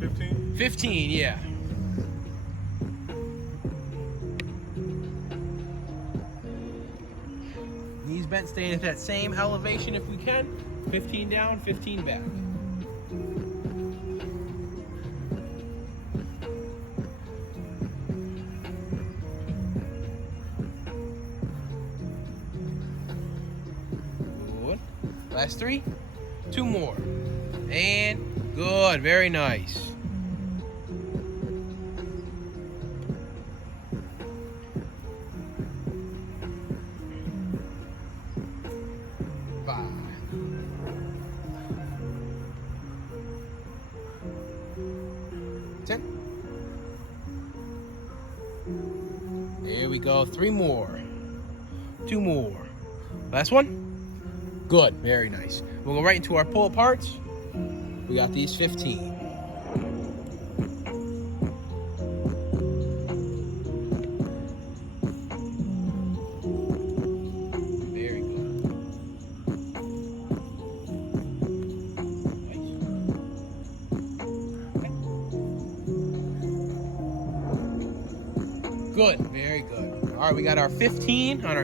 15? 15, yeah. Knees bent, staying at that same elevation if we can. 15 down, 15 back. Good. Last 3. 2 more. And good, very nice. There we go. 3 more. 2 more. Last one. Good. Very nice. We'll go right into our pull aparts. We got these 15. Very good. Nice. Okay. Good. Very good. All right, we got our 15 on our